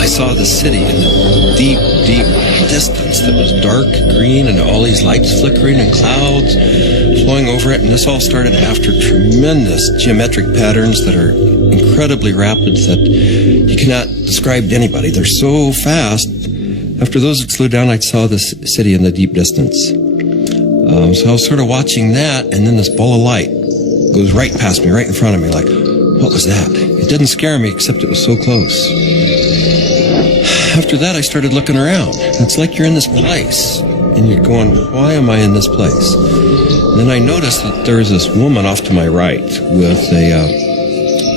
I saw the city in the deep, deep distance that was dark green and all these lights flickering and clouds flowing over it. And this all started after tremendous geometric patterns that are incredibly rapid that you cannot describe to anybody. They're so fast. After those had slowed down, I saw this city in the deep distance. So I was sort of watching that, and then this ball of light goes right past me, right in front of me, like, what was that? It didn't scare me, except it was so close. After that, I started looking around. It's like you're in this place, and you're going, why am I in this place? And then I noticed that there was this woman off to my right with a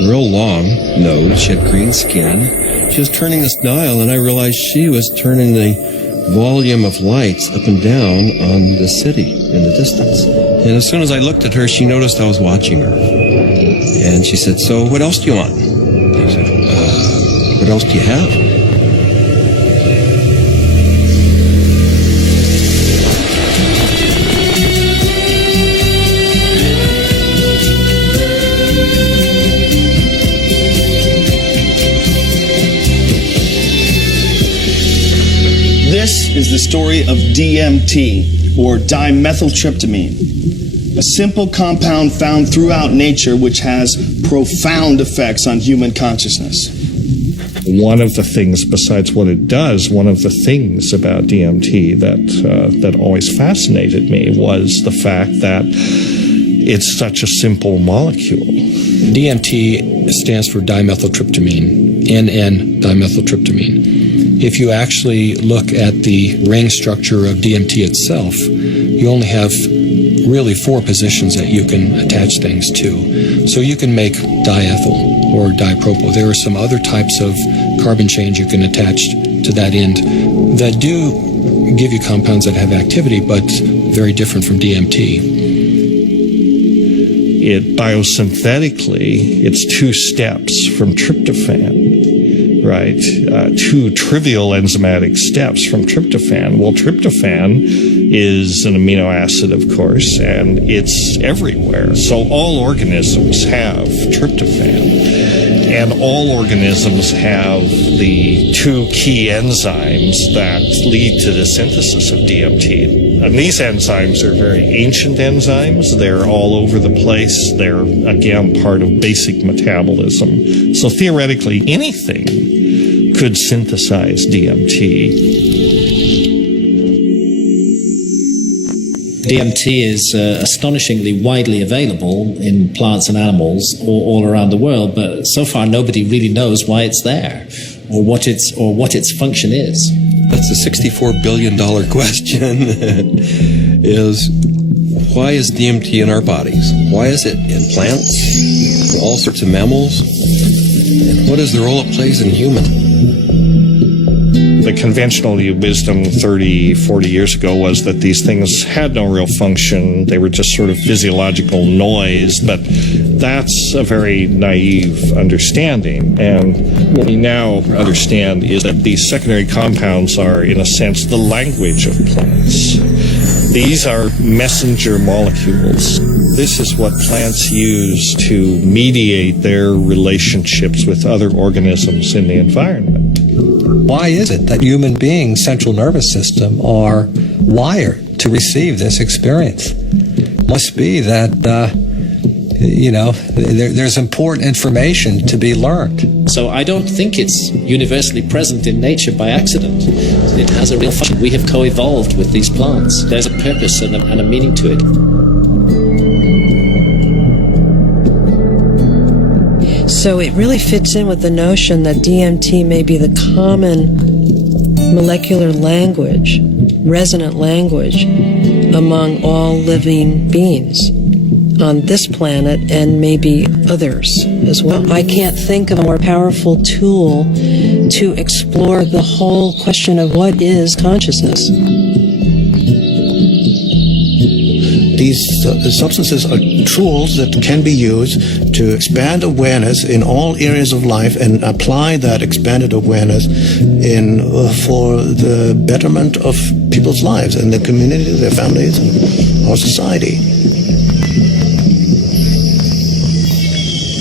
real long nose. She had green skin. She was turning this dial, and I realized she was turning the volume of lights up and down on the city in the distance. And as soon as I looked at her, she noticed I was watching her. And she said, so what else do you want? I said, what else do you have? This is the story of DMT, or dimethyltryptamine, a simple compound found throughout nature which has profound effects on human consciousness. One of the things, besides what it does, one of the things about DMT that always fascinated me was the fact that it's such a simple molecule. DMT stands for dimethyltryptamine, NN dimethyltryptamine. If you actually look at the ring structure of DMT itself, you only have really 4 positions that you can attach things to. So you can make diethyl or dipropyl. There are some other types of carbon chains you can attach to that end that do give you compounds that have activity, but very different from DMT. It biosynthetically, it's 2 steps from tryptophan. Right, 2 trivial enzymatic steps from tryptophan. Well, tryptophan is an amino acid, of course, and it's everywhere. So all organisms have tryptophan, and all organisms have the 2 key enzymes that lead to the synthesis of DMT. And these enzymes are very ancient enzymes. They're all over the place. They're, again, part of basic metabolism. So theoretically, anything could synthesize DMT. DMT is astonishingly widely available in plants and animals all around the world, but so far nobody really knows why it's there or what its function is. That's a $64 billion question, is why is DMT in our bodies? Why is it in plants, in all sorts of mammals? And what is the role it plays in human? The conventional wisdom 30, 40 years ago was that these things had no real function. They were just sort of physiological noise, but that's a very naive understanding. And what we now understand is that these secondary compounds are, in a sense, the language of plants. These are messenger molecules. This is what plants use to mediate their relationships with other organisms in the environment. Why is it that human beings' central nervous system are wired to receive this experience? It must be that, there's important information to be learned. So I don't think it's universally present in nature by accident. It has a real function. We have co-evolved with these plants. There's a purpose and a meaning to it. So it really fits in with the notion that DMT may be the common molecular language, resonant language, among all living beings on this planet and maybe others as well. I can't think of a more powerful tool to explore the whole question of what is consciousness. These substances are tools that can be used to expand awareness in all areas of life and apply that expanded awareness for the betterment of people's lives and their communities, their families, and our society.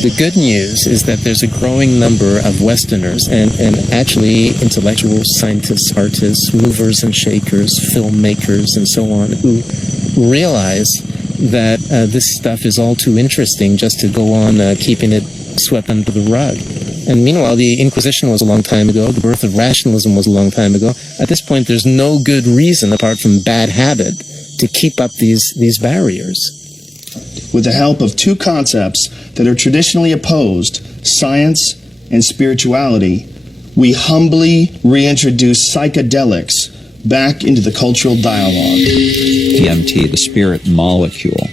The good news is that there's a growing number of Westerners and actually intellectuals, scientists, artists, movers and shakers, filmmakers, and so on, who realize that this stuff is all too interesting just to go on keeping it swept under the rug. And meanwhile, the Inquisition was a long time ago. The birth of rationalism was a long time ago. At this point, there's no good reason, apart from bad habit, to keep up these barriers. With the help of two concepts that are traditionally opposed, science and spirituality, we humbly reintroduce psychedelics back into the cultural dialogue. DMT, the spirit molecule,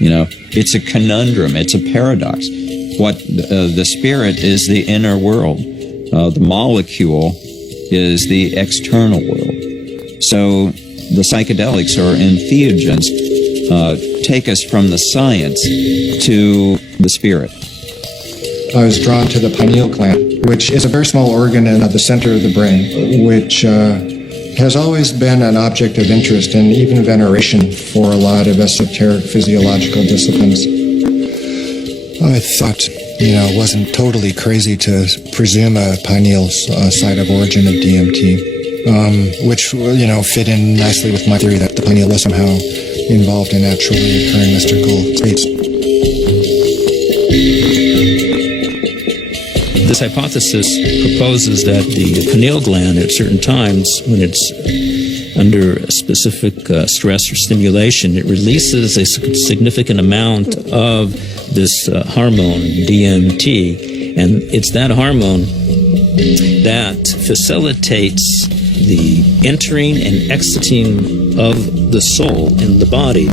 it's a conundrum, it's a paradox. What the spirit is the inner world. The molecule is the external world. So the psychedelics or entheogens take us from the science to the spirit. I was drawn to the pineal gland, which is a very small organ in the center of the brain, which has always been an object of interest and even veneration for a lot of esoteric physiological disciplines. I thought, it wasn't totally crazy to presume a pineal site of origin of DMT, which, fit in nicely with my theory that the pineal was somehow involved in naturally occurring mystical states. This hypothesis proposes that the pineal gland at certain times, when it's under a specific stress or stimulation, it releases a significant amount of this hormone, DMT, and it's that hormone that facilitates the entering and exiting of the soul in the body.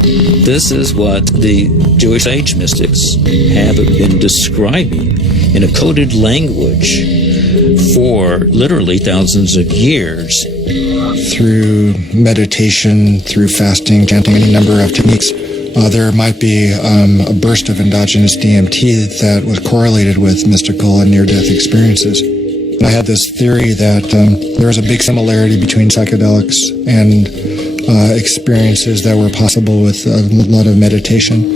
This is what the Jewish age mystics have been describing in a coded language for literally thousands of years. Through meditation, through fasting, chanting, any number of techniques, there might be a burst of endogenous DMT that was correlated with mystical and near-death experiences. I had this theory that there was a big similarity between psychedelics and experiences that were possible with a lot of meditation.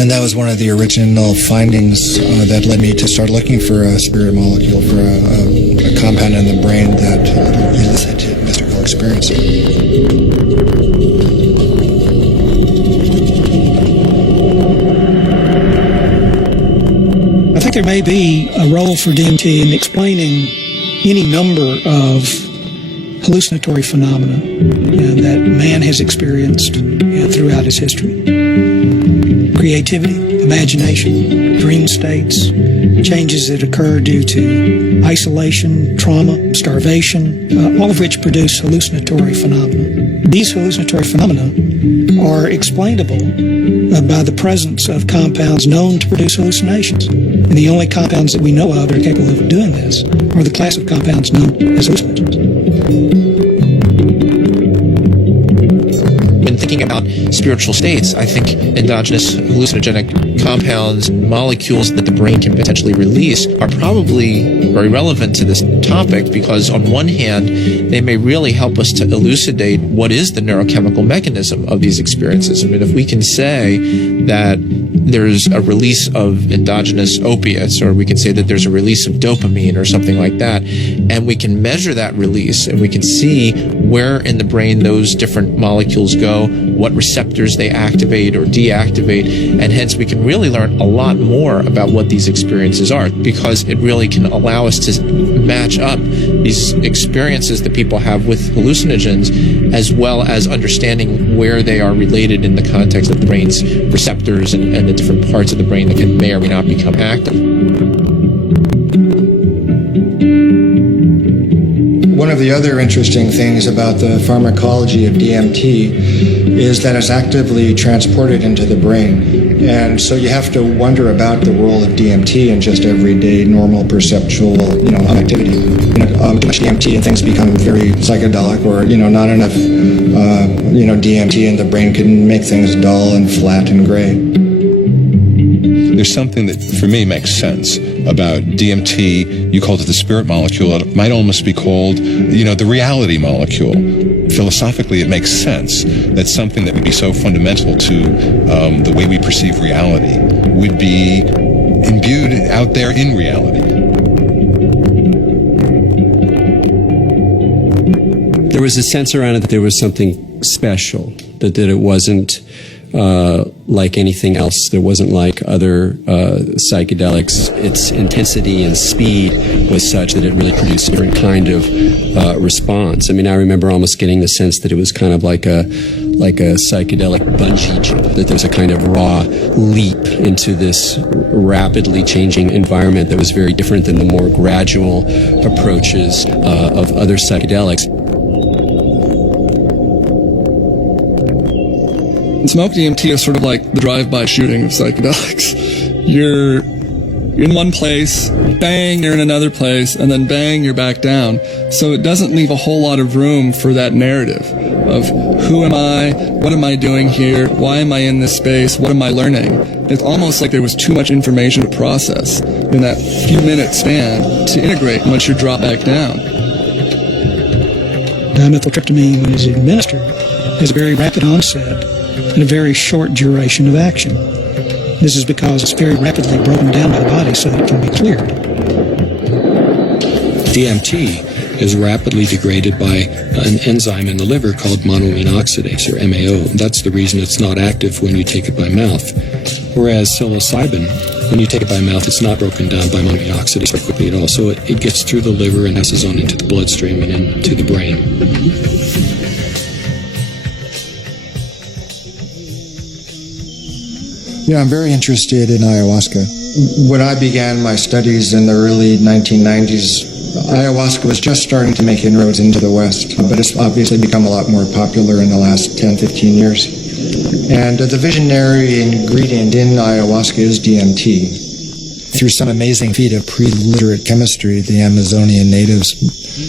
And that was one of the original findings that led me to start looking for a spirit molecule, for a compound in the brain that elicited mystical experience. I think there may be a role for DMT in explaining any number of hallucinatory phenomena that man has experienced throughout his history. Creativity, imagination, dream states, changes that occur due to isolation, trauma, starvation, all of which produce hallucinatory phenomena. These hallucinatory phenomena are explainable by the presence of compounds known to produce hallucinations. And the only compounds that we know of that are capable of doing this are the class of compounds known as hallucinogens. When thinking about spiritual states, I think endogenous hallucinogenic compounds, molecules that the brain can potentially release are probably very relevant to this topic because on one hand, they may really help us to elucidate what is the neurochemical mechanism of these experiences. I mean, if we can say that there's a release of endogenous opiates, or we can say that there's a release of dopamine or something like that, and we can measure that release and we can see where in the brain those different molecules go, what receptors they activate or deactivate, and hence we can really learn a lot more about what these experiences are, because it really can allow us to match up these experiences that people have with hallucinogens as well as understanding where they are related in the context of the brain's receptors and the different parts of the brain that may or may not become active. One of the other interesting things about the pharmacology of DMT is that it's actively transported into the brain. And so you have to wonder about the role of DMT in just everyday normal perceptual, activity. Too much DMT and things become very psychedelic, or, not enough, DMT in the brain can make things dull and flat and gray. There's something that, for me, makes sense about DMT. You called it the spirit molecule. It might almost be called, the reality molecule. philosophically, it makes sense that something that would be so fundamental to the way we perceive reality would be imbued out there in reality. There was a sense around it that there was something special, that it wasn't like anything else. There wasn't like other psychedelics. Its intensity and speed was such that it really produced a different kind of response. I mean, I remember almost getting the sense that it was kind of like a psychedelic bungee jump, that there's a kind of raw leap into this rapidly changing environment that was very different than the more gradual approaches of other psychedelics. And smoke DMT is sort of like the drive-by shooting of psychedelics. You're in one place, bang, you're in another place, and then bang, you're back down. So it doesn't leave a whole lot of room for that narrative of who am I, what am I doing here, why am I in this space, what am I learning? It's almost like there was too much information to process in that few-minute span to integrate once you drop back down. Dimethyltryptamine, when it's administered, has a very rapid onset and a very short duration of action. This is because it's very rapidly broken down by the body so that it can be cleared. DMT is rapidly degraded by an enzyme in the liver called monoamine oxidase, or MAO. That's the reason it's not active when you take it by mouth. Whereas psilocybin, when you take it by mouth, it's not broken down by monoamine oxidase very quickly at all. So it gets through the liver and passes on into the bloodstream and into the brain. Yeah, I'm very interested in ayahuasca. When I began my studies in the early 1990s, ayahuasca was just starting to make inroads into the West, but it's obviously become a lot more popular in the last 10, 15 years. And the visionary ingredient in ayahuasca is DMT. Through some amazing feat of pre-literate chemistry, the Amazonian natives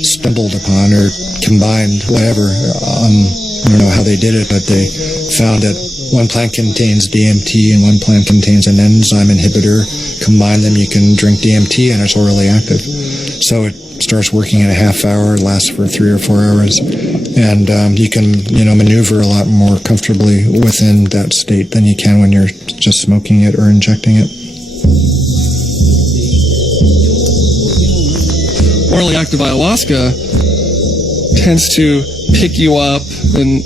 stumbled upon or combined whatever. I don't know how they did it, but they found that one plant contains DMT and one plant contains an enzyme inhibitor. Combine them, you can drink DMT and it's orally active. So it starts working in a half hour, lasts for 3 or 4 hours, and you can, maneuver a lot more comfortably within that state than you can when you're just smoking it or injecting it. Orally active ayahuasca tends to pick you up and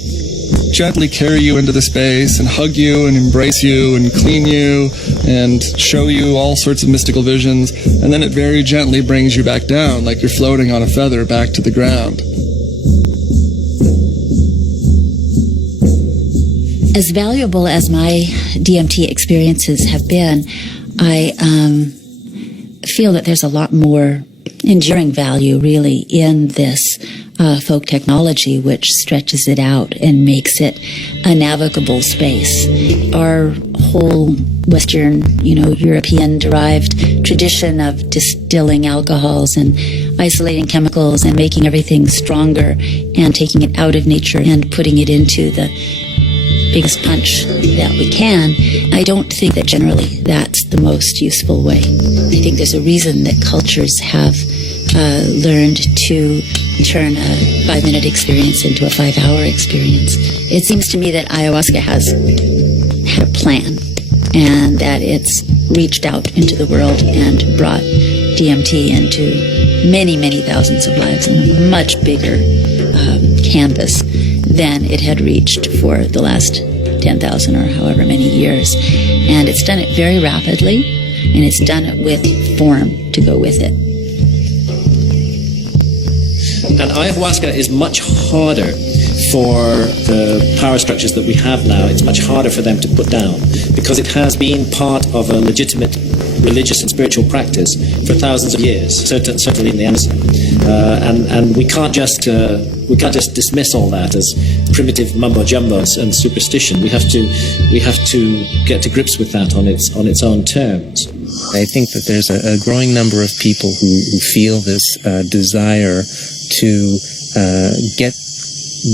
gently carry you into the space and hug you and embrace you and clean you and show you all sorts of mystical visions, and then it very gently brings you back down like you're floating on a feather back to the ground. As valuable as my DMT experiences have been, I feel that there's a lot more enduring value really in this folk technology, which stretches it out and makes it a navigable space. Our whole Western, European-derived tradition of distilling alcohols and isolating chemicals and making everything stronger and taking it out of nature and putting it into the biggest punch that we can, I don't think that generally that's the most useful way. I think there's a reason that cultures have learned to turn a 5-minute experience into a 5-hour experience. It seems to me that ayahuasca has had a plan and that it's reached out into the world and brought DMT into many, many thousands of lives in a much bigger canvas than it had reached for the last 10,000 or however many years. And it's done it very rapidly, and it's done it with form to go with it. And ayahuasca is much harder for the power structures that we have now. It's much harder for them to put down because it has been part of a legitimate religious and spiritual practice for thousands of years, certainly in the Amazon. And we can't just dismiss all that as primitive mumbo jumbos and superstition. We have to get to grips with that on its own terms. I think that there's a growing number of people who feel this desire to get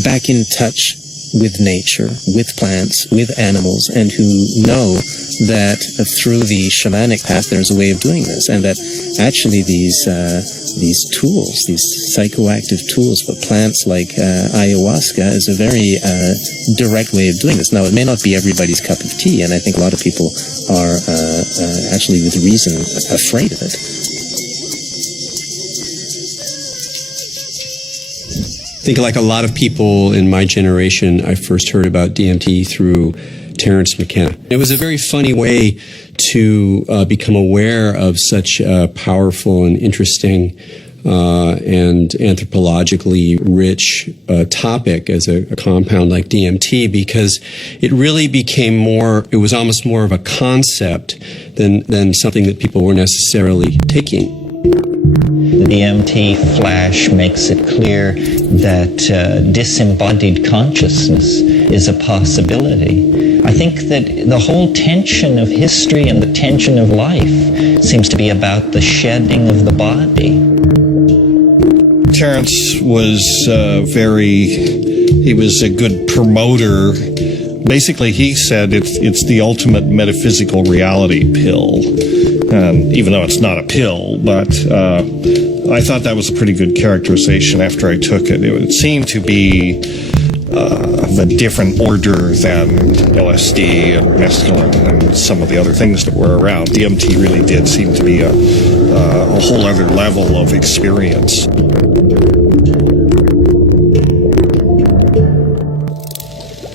back in touch with nature, with plants, with animals, and who know that through the shamanic path there's a way of doing this, and that actually these tools, these psychoactive tools for plants like ayahuasca is a very direct way of doing this. Now, it may not be everybody's cup of tea, and I think a lot of people are actually with reason afraid of it. I think like a lot of people in my generation, I first heard about DMT through Terence McKenna. It was a very funny way to become aware of such a powerful and interesting and anthropologically rich topic as a compound like DMT, because it really became it was almost more of a concept than something that people were necessarily taking. The DMT flash makes it clear that disembodied consciousness is a possibility. I think that the whole tension of history and the tension of life seems to be about the shedding of the body. Terence was he was a good promoter. Basically, he said it's the ultimate metaphysical reality pill. Even though it's not a pill, but I thought that was a pretty good characterization after I took it. It seemed to be of a different order than LSD and mescaline and some of the other things that were around. DMT really did seem to be a whole other level of experience.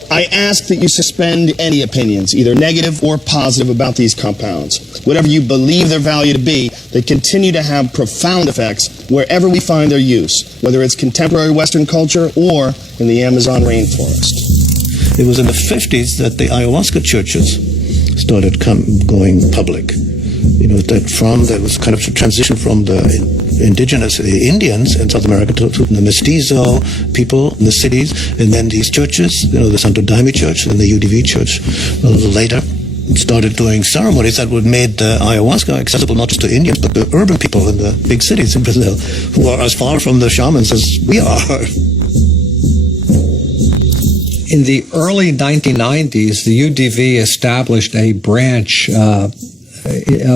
I ask that you suspend any opinions, either negative or positive, about these compounds. Whatever you believe their value to be, they continue to have profound effects wherever we find their use, whether it's contemporary Western culture or in the Amazon rainforest. It was in the 50s that the ayahuasca churches started going public. You know, that was kind of a transition from the indigenous Indians in South America to the mestizo people in the cities, and then these churches, the Santo Daime Church and the UDV Church a little later, started doing ceremonies that would made ayahuasca accessible not just to Indians, but to urban people in the big cities in Brazil, who are as far from the shamans as we are. In the early 1990s, the UDV established a branch of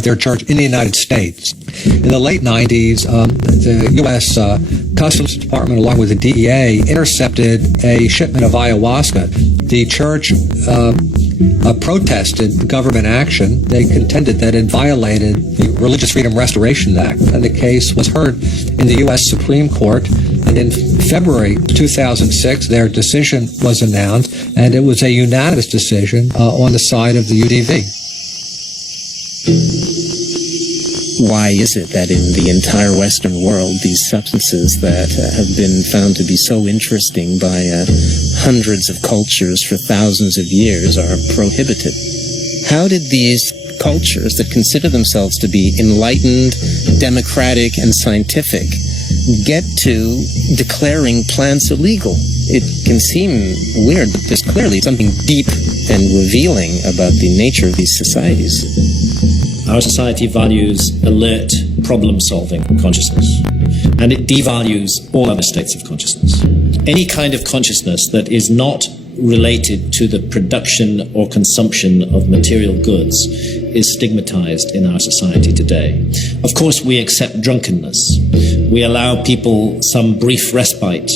their church in the United States. In the late 90s, the U.S. Customs Department, along with the DEA, intercepted a shipment of ayahuasca. The church protested government action. They contended that it violated the Religious Freedom Restoration Act, and the case was heard in the U.S. Supreme Court. And in February 2006, their decision was announced, and it was a unanimous decision on the side of the UDV. Why is it that in the entire Western world, these substances that have been found to be so interesting by hundreds of cultures for thousands of years are prohibited? How did these cultures that consider themselves to be enlightened, democratic, and scientific get to declaring plants illegal? It can seem weird, but there's clearly something deep and revealing about the nature of these societies. Our society values alert, problem-solving consciousness, and it devalues all other states of consciousness. Any kind of consciousness that is not related to the production or consumption of material goods is stigmatized in our society today. Of course, we accept drunkenness. We allow people some brief respite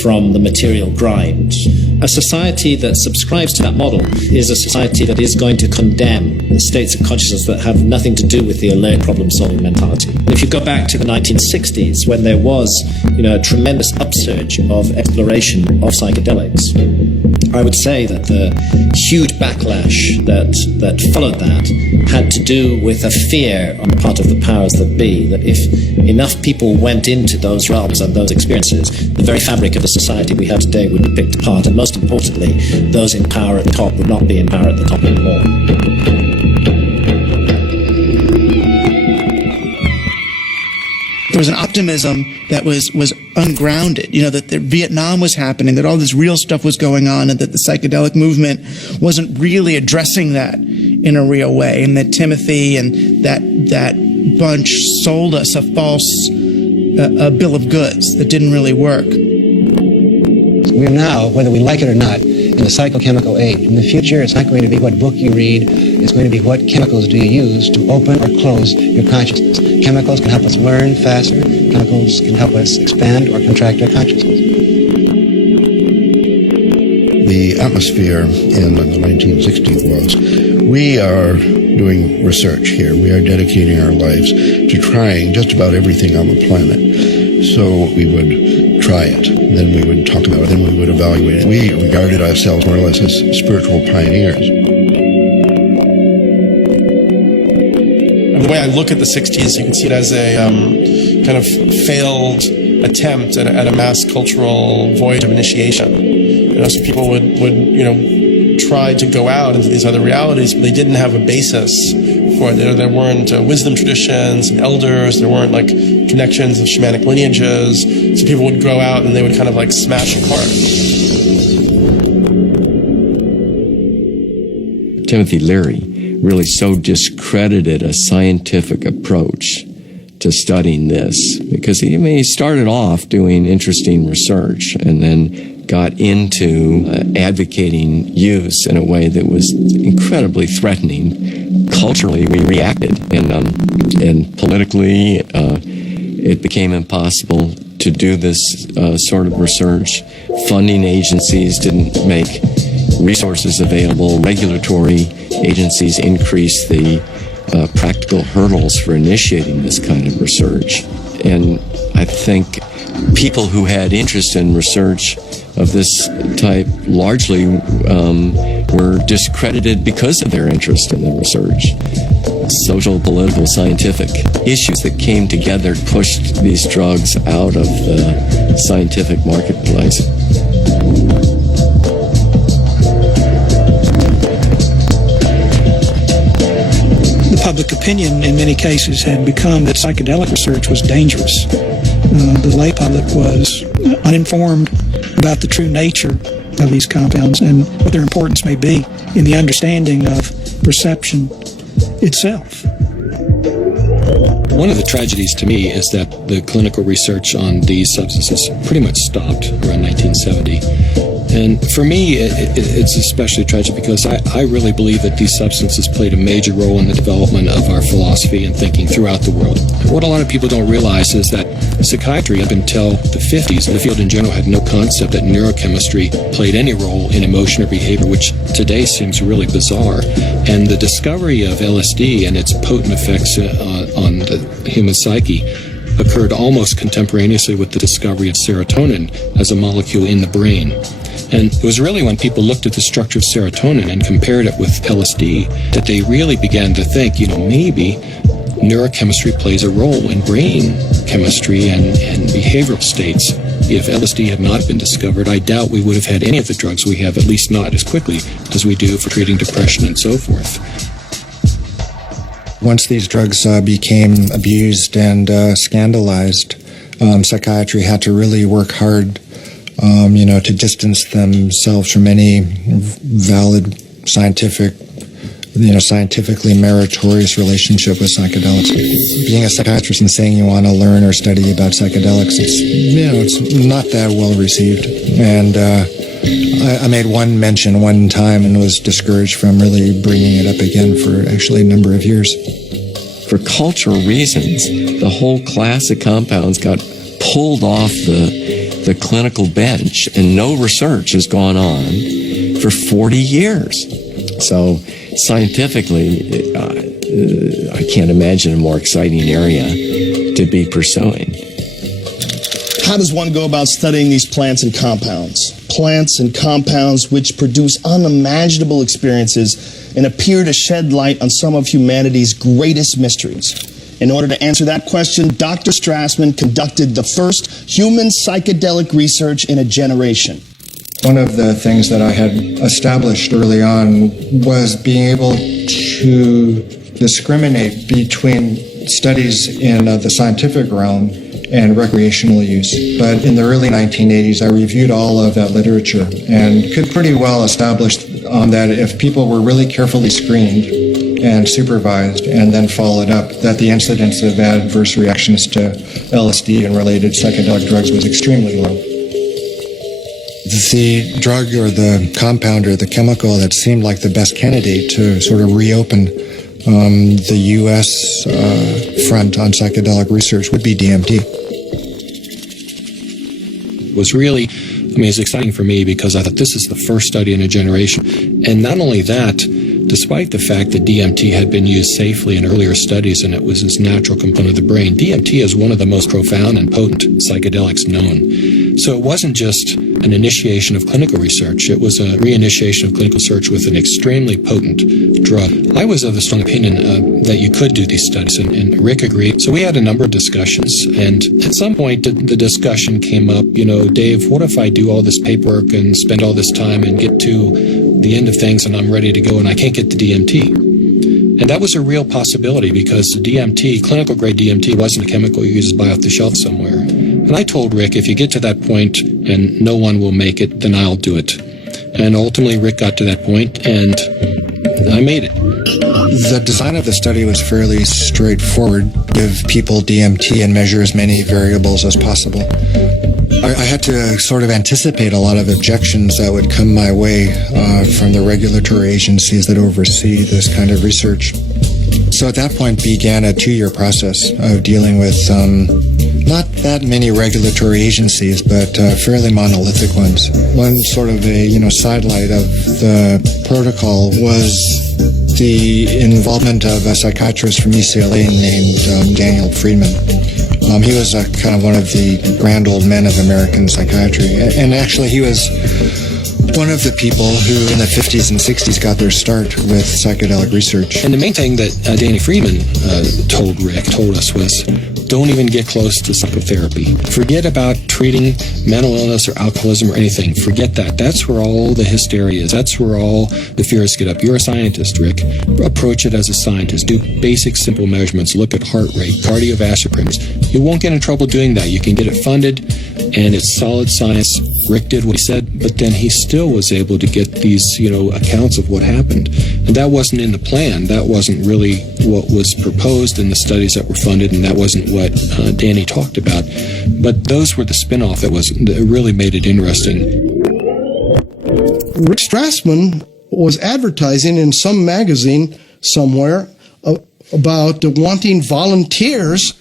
from the material grind. A society that subscribes to that model is a society that is going to condemn the states of consciousness that have nothing to do with the alert problem-solving mentality. And if you go back to the 1960s, when there was, a tremendous upsurge of exploration of psychedelics, I would say that the huge backlash that followed that had to do with a fear on the part of the powers that be, that if enough people went into those realms and those experiences, the very fabric of the society we have today would be picked apart, and most importantly, those in power at the top would not be in power at the top anymore. There was an optimism that was ungrounded, that Vietnam was happening, that all this real stuff was going on, and that the psychedelic movement wasn't really addressing that in a real way, and that Timothy and that bunch sold us a false bill of goods that didn't really work. We're now, whether we like it or not, in the psychochemical age. In the future, it's not going to be what book you read. It's going to be what chemicals do you use to open or close your consciousness. Chemicals can help us learn faster. Chemicals can help us expand or contract our consciousness. The atmosphere in the 1960s was, we are doing research here. We are dedicating our lives to trying just about everything on the planet. So we would try it, then we would talk about it, then we would evaluate it. We regarded ourselves more or less as spiritual pioneers. The way I look at the 60s, you can see it as a kind of failed attempt at a mass cultural voyage of initiation. So people would try to go out into these other realities, but they didn't have a basis for it. There weren't wisdom traditions and elders. There weren't like connections of shamanic lineages. So people would go out and they would kind of like smash apart. Timothy Leary really so discredited a scientific approach to studying this because he started off doing interesting research and then got into advocating use in a way that was incredibly threatening. Culturally, we reacted, and politically, it became impossible to do this sort of research. Funding agencies didn't make resources available. Regulatory agencies increased the practical hurdles for initiating this kind of research. And I think people who had interest in research of this type largely were discredited because of their interest in the research. Social, political, scientific issues that came together pushed these drugs out of the scientific marketplace. The public opinion in many cases had become that psychedelic research was dangerous. The lay public was uninformed about the true nature of these compounds and what their importance may be in the understanding of perception itself. One of the tragedies to me is that the clinical research on these substances pretty much stopped around 1970. And for me, it's especially tragic because I really believe that these substances played a major role in the development of our philosophy and thinking throughout the world. What a lot of people don't realize is that psychiatry, up until the 50s, the field in general had no concept that neurochemistry played any role in emotion or behavior, which today seems really bizarre. And the discovery of LSD and its potent effects on the human psyche occurred almost contemporaneously with the discovery of serotonin as a molecule in the brain. And it was really when people looked at the structure of serotonin and compared it with LSD that they really began to think, maybe neurochemistry plays a role in brain chemistry and behavioral states. If LSD had not been discovered, I doubt we would have had any of the drugs we have, at least not as quickly as we do for treating depression and so forth. Once these drugs became abused and scandalized, psychiatry had to really work hard to distance themselves from any valid scientifically meritorious relationship with psychedelics. Being a psychiatrist and saying you want to learn or study about psychedelics, it's not that well received. And I made one mention one time and was discouraged from really bringing it up again for actually a number of years. For cultural reasons, the whole class of compounds got pulled off the clinical bench, and no research has gone on for 40 years. So scientifically, I can't imagine a more exciting area to be pursuing. How does one go about studying these plants and compounds? Plants and compounds which produce unimaginable experiences and appear to shed light on some of humanity's greatest mysteries. In order to answer that question, Dr. Strassman conducted the first human psychedelic research in a generation. One of the things that I had established early on was being able to discriminate between studies in the scientific realm and recreational use. But in the early 1980s, I reviewed all of that literature and could pretty well establish that if people were really carefully screened and supervised and then followed up, that the incidence of adverse reactions to LSD and related psychedelic drugs was extremely low. The the drug or the compound or the chemical that seemed like the best candidate to sort of reopen the U.S. Front on psychedelic research would be DMT. It was really, it's exciting for me because I thought this is the first study in a generation. And not only that, despite the fact that DMT had been used safely in earlier studies and it was this natural component of the brain, DMT is one of the most profound and potent psychedelics known. So it wasn't just an initiation of clinical research, it was a reinitiation of clinical research with an extremely potent drug. I was of the strong opinion that you could do these studies, and Rick agreed. So we had a number of discussions, and at some point the discussion came up, Dave, what if I do all this paperwork and spend all this time and get to the end of things and I'm ready to go and I can't get the DMT? And that was a real possibility because the DMT, clinical grade DMT, wasn't a chemical you just buy off the shelf somewhere. And I told Rick, if you get to that point and no one will make it, then I'll do it. And ultimately Rick got to that point and I made it. The design of the study was fairly straightforward. Give people DMT and measure as many variables as possible. I had to sort of anticipate a lot of objections that would come my way from the regulatory agencies that oversee this kind of research. So at that point began a 2-year process of dealing with not that many regulatory agencies, but fairly monolithic ones. One sort of a sidelight of the protocol was the involvement of a psychiatrist from UCLA named Daniel Friedman. He was kind of one of the grand old men of American psychiatry, and actually he was one of the people who in the 50s and 60s got their start with psychedelic research. And the main thing that Danny Freeman told us was, don't even get close to psychotherapy. Forget about treating mental illness or alcoholism or anything. Forget that. That's where all the hysteria is. That's where all the fears get up. You're a scientist, Rick. Approach it as a scientist. Do basic, simple measurements. Look at heart rate, cardiovascular parameters. You won't get in trouble doing that. You can get it funded, and it's solid science. Rick did what he said, but then he still was able to get these, accounts of what happened. And that wasn't in the plan. That wasn't really what was proposed in the studies that were funded, and that wasn't what Danny talked about. But those were the spin-off that really made it interesting. Rick Strassman was advertising in some magazine somewhere about wanting volunteers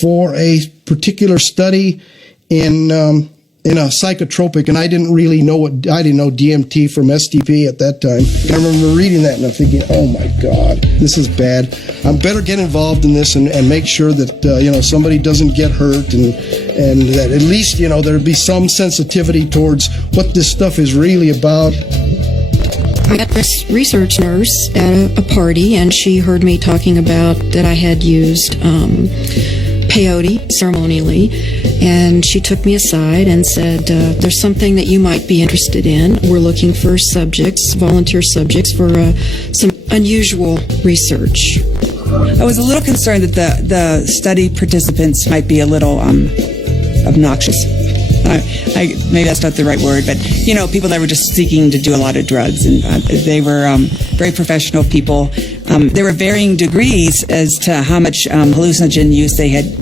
for a particular study in a psychotropic, and I didn't know DMT from STP at that time. I remember reading that and I'm thinking, oh my God, this is bad. I better get involved in this and make sure that somebody doesn't get hurt and that at least there'd be some sensitivity towards what this stuff is really about. I met this research nurse at a party, and she heard me talking about that I had used peyote ceremonially, and she took me aside and said, there's something that you might be interested in. We're looking for subjects, volunteer subjects, for some unusual research. I was a little concerned that the study participants might be a little obnoxious. Maybe that's not the right word, but people that were just seeking to do a lot of drugs, and they were very professional people. There were varying degrees as to how much hallucinogen use they had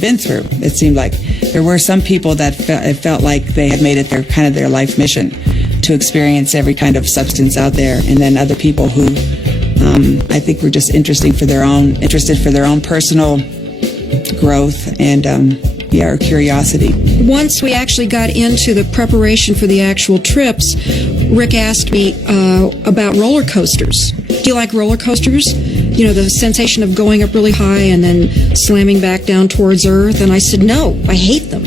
been through. It seemed like there were some people that felt like they had made it their life mission to experience every kind of substance out there, and then other people who I think were just interested for their own personal growth and or curiosity. Once we actually got into the preparation for the actual trips, Rick asked me about roller coasters. Do you like roller coasters? The sensation of going up really high and then slamming back down towards Earth. And I said, no, I hate them.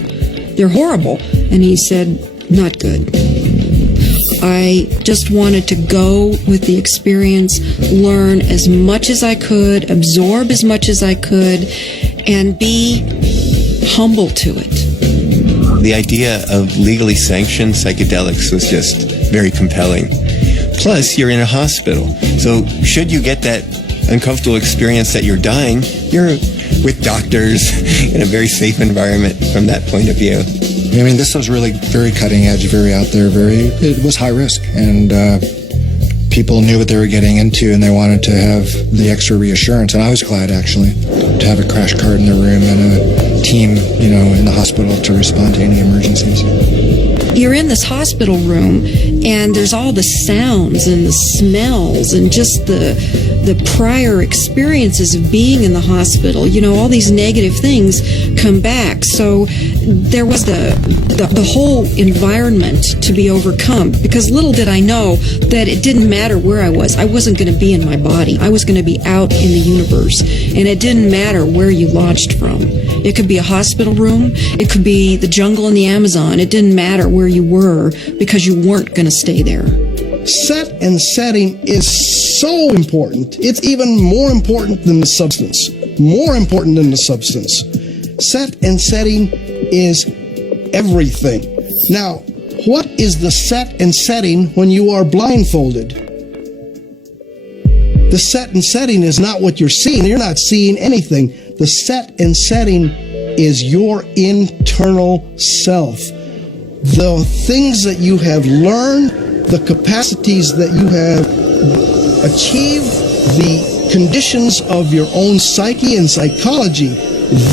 They're horrible. And he said, not good. I just wanted to go with the experience, learn as much as I could, absorb as much as I could, and be humble to it. The idea of legally sanctioned psychedelics was just very compelling. Plus, you're in a hospital. So should you get that uncomfortable experience that you're dying, you're with doctors in a very safe environment from that point of view. I mean, this was really very cutting edge, very out there, it was high risk, and people knew what they were getting into, and they wanted to have the extra reassurance. And I was glad, actually, to have a crash cart in the room and a team, in the hospital to respond to any emergencies. you're in this hospital room, and there's all the sounds and the smells and just the prior experiences of being in the hospital. You know, all these negative things come back. So there was the whole environment to be overcome, because little did I know that it didn't matter where I was. I wasn't going to be in my body. I was going to be out in the universe, and it didn't matter where you launched from. It could be a hospital room. It could be the jungle in the Amazon. It didn't matter where you were, because you weren't going to stay there. Set and setting is so important. It's even more important than the substance. More important than the substance. Set and setting is everything. Now, what is the set and setting when you are blindfolded? The set and setting is not what you're seeing. You're not seeing anything. The set and setting is your internal self. The things that you have learned, the capacities that you have achieved, the conditions of your own psyche and psychology,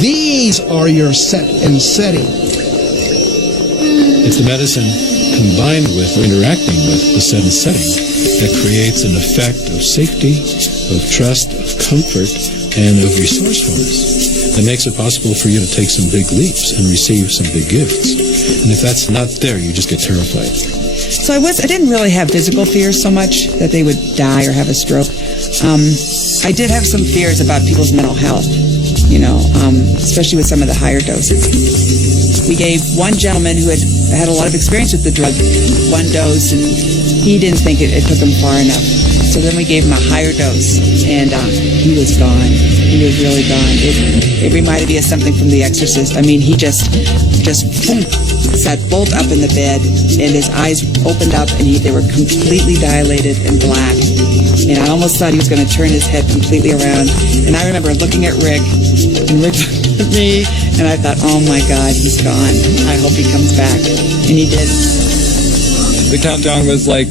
these are your set and setting. It's the medicine combined with or interacting with the set and setting that creates an effect of safety, of trust, of comfort, and of resourcefulness that makes it possible for you to take some big leaps and receive some big gifts. And if that's not there, you just get terrified. So I didn't really have physical fears so much that they would die or have a stroke. I did have some fears about people's mental health, especially with some of the higher doses. We gave one gentleman who had a lot of experience with the drug one dose, and he didn't think it took him far enough. So then we gave him a higher dose, and he was gone. He was really gone. It reminded me of something from The Exorcist. I mean, he just boom, sat bolt up in the bed, and his eyes opened up, and they were completely dilated and black. And I almost thought he was going to turn his head completely around. And I remember looking at Rick, and Rick looked at me, and I thought, oh my God, he's gone. I hope he comes back. And he did. The countdown was like,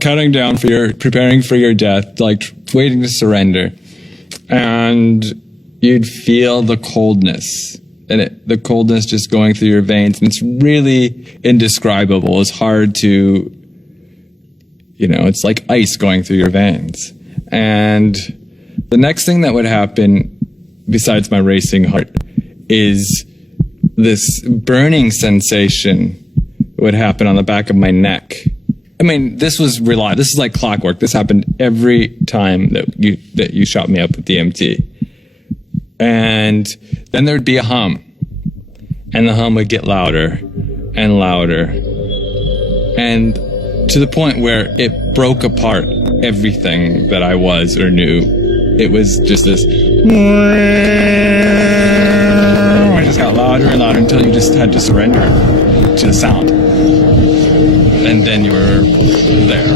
counting down preparing for your death, like waiting to surrender. And you'd feel the coldness, and the coldness just going through your veins. And it's really indescribable. It's hard to, it's like ice going through your veins. And the next thing that would happen, besides my racing heart, is this burning sensation would happen on the back of my neck. I mean, this was reliable. This is like clockwork. This happened every time that you shot me up with DMT. And then there'd be a hum. And the hum would get louder and louder. And to the point where it broke apart everything that I was or knew. It was just this... It just got louder and louder until you just had to surrender to the sound. And then you were there.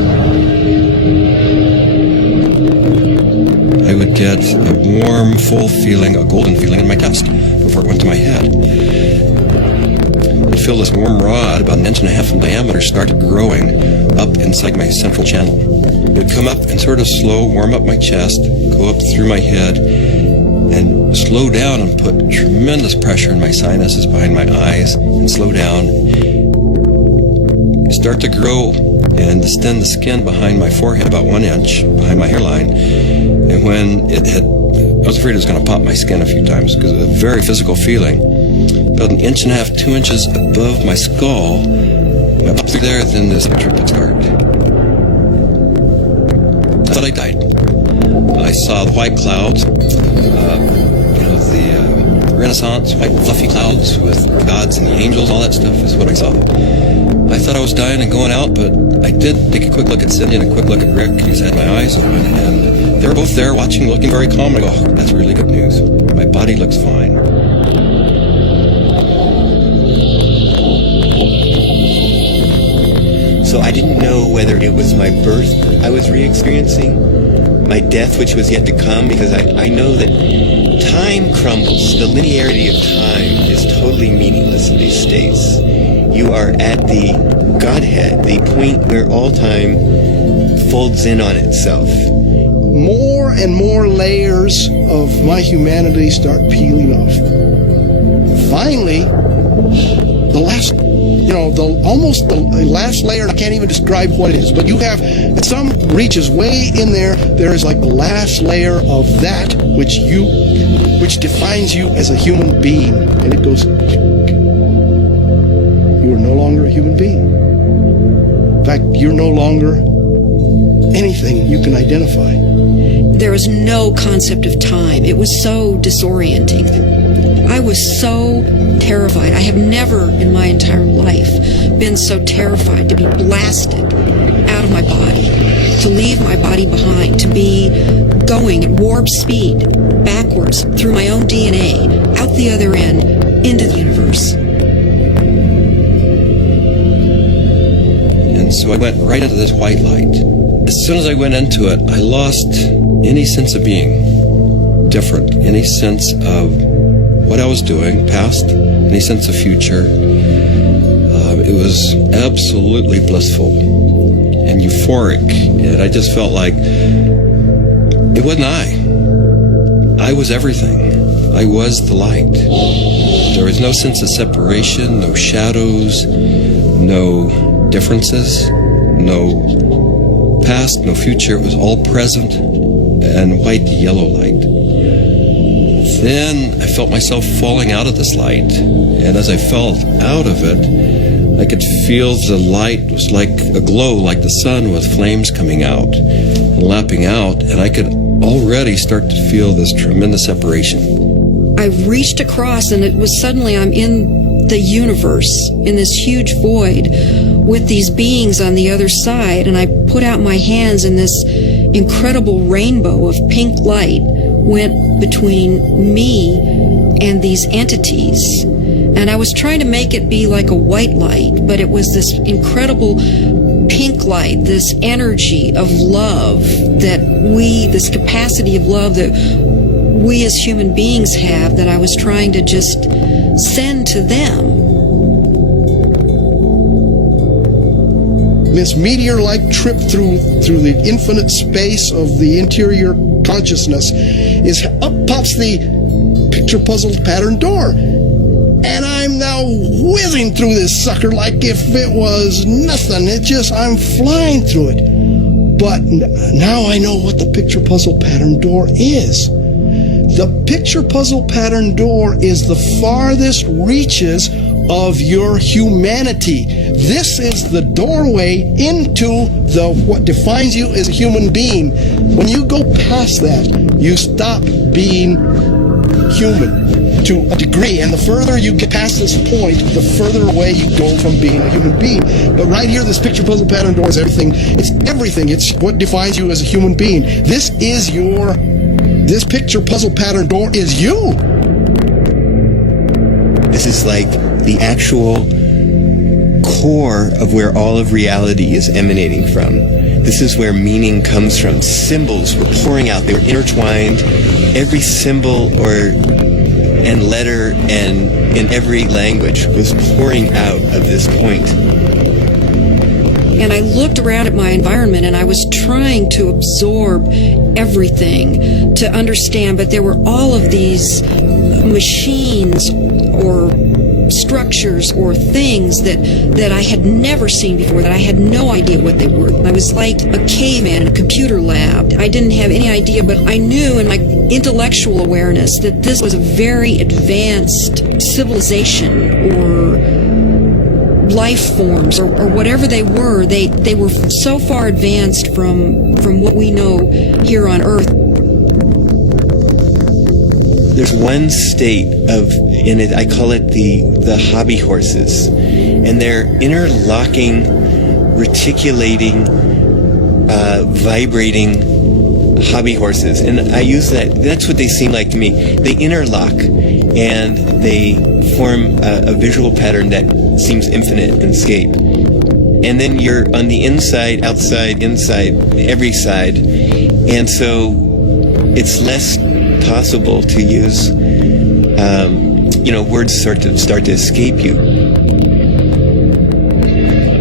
I would get a warm, full feeling, a golden feeling in my chest before it went to my head. I'd feel this warm rod about 1.5 inches in diameter started growing up inside my central channel. It would come up and sort of warm up my chest, go up through my head, and slow down and put tremendous pressure in my sinuses behind my eyes, and slow down. Start to grow and distend the skin behind my forehead about 1 inch behind my hairline. And when I was afraid it was going to pop my skin a few times because it was a very physical feeling. About 1.5 inches, 2 inches above my skull, up through there, then this trip would start. I thought I died. I saw the white clouds, the Renaissance, white fluffy clouds with gods and the angels, all that stuff is what I saw. I thought I was dying and going out, but I did take a quick look at Cindy and a quick look at Rick because I had my eyes open, and they were both there watching, looking very calm. I go, oh, that's really good news. My body looks fine. So I didn't know whether it was my birth I was re-experiencing, my death which was yet to come, because I know that time crumbles. The linearity of time is totally meaningless in these states. You are at the Godhead, the point where all time folds in on itself. More and more layers of my humanity start peeling off. Finally, the last almost the last layer. I can't even describe what it is, but you have, at some reaches way in there is like the last layer of that which defines you as a human being, and it goes, you are no longer a human being. In fact, you're no longer anything you can identify. There was no concept of time. It was so disorienting. I was so terrified. I have never in my entire life been so terrified to be blasted out of my body, to leave my body behind, to be going at warp speed backwards through my own DNA, out the other end, into the universe. And so I went right into this white light. As soon as I went into it, I lost any sense of being different, any sense of what I was doing, past, any sense of future. It was absolutely blissful and euphoric, and I just felt like it wasn't I was everything. I was the light. There was no sense of separation, no shadows, no differences, no past, no future. It was all present and white to yellow light. Then I felt myself falling out of this light, and as I fell out of it, I could feel the light was like a glow, like the sun with flames coming out and lapping out, and I could already start to feel this tremendous separation. I reached across, and it was suddenly I'm in the universe, in this huge void, with these beings on the other side, and I put out my hands, and this incredible rainbow of pink light went between me and these entities. And I was trying to make it be like a white light, but it was this incredible pink light, this energy of love this capacity of love that we as human beings have, that I was trying to just send to them. This meteor-like trip through the infinite space of the interior consciousness is up pops the picture puzzle pattern door, and I'm now whizzing through this sucker like if it was nothing. I'm flying through it. But now I know what the picture puzzle pattern door is. The picture puzzle pattern door is the farthest reaches of your humanity. This is the doorway into what defines you as a human being. When you go past that, you stop being human to a degree, and the further you get past this point, the further away you go from being a human being. But right here, this picture puzzle pattern door is everything. It's everything. It's what defines you as a human being. This picture puzzle pattern door is you. This is like the actual core of where all of reality is emanating from. This is where meaning comes from. Symbols were pouring out. They were intertwined. Every symbol and letter and in every language was pouring out of this point. And I looked around at my environment, and I was trying to absorb everything, to understand, but there were all of these machines or structures or things that I had never seen before, that I had no idea what they were. I was like a caveman in a computer lab. I didn't have any idea, but I knew in my intellectual awareness that this was a very advanced civilization or life forms or whatever they were. They were so far advanced from what we know here on Earth. There's one state in it, I call it the hobby horses, and they're interlocking, reticulating, vibrating hobby horses, and I use that's what they seem like to me. They interlock, and they form a visual pattern that seems infinite in scape. And then you're on the inside, outside, inside, every side, and so it's less possible to use words start to escape you.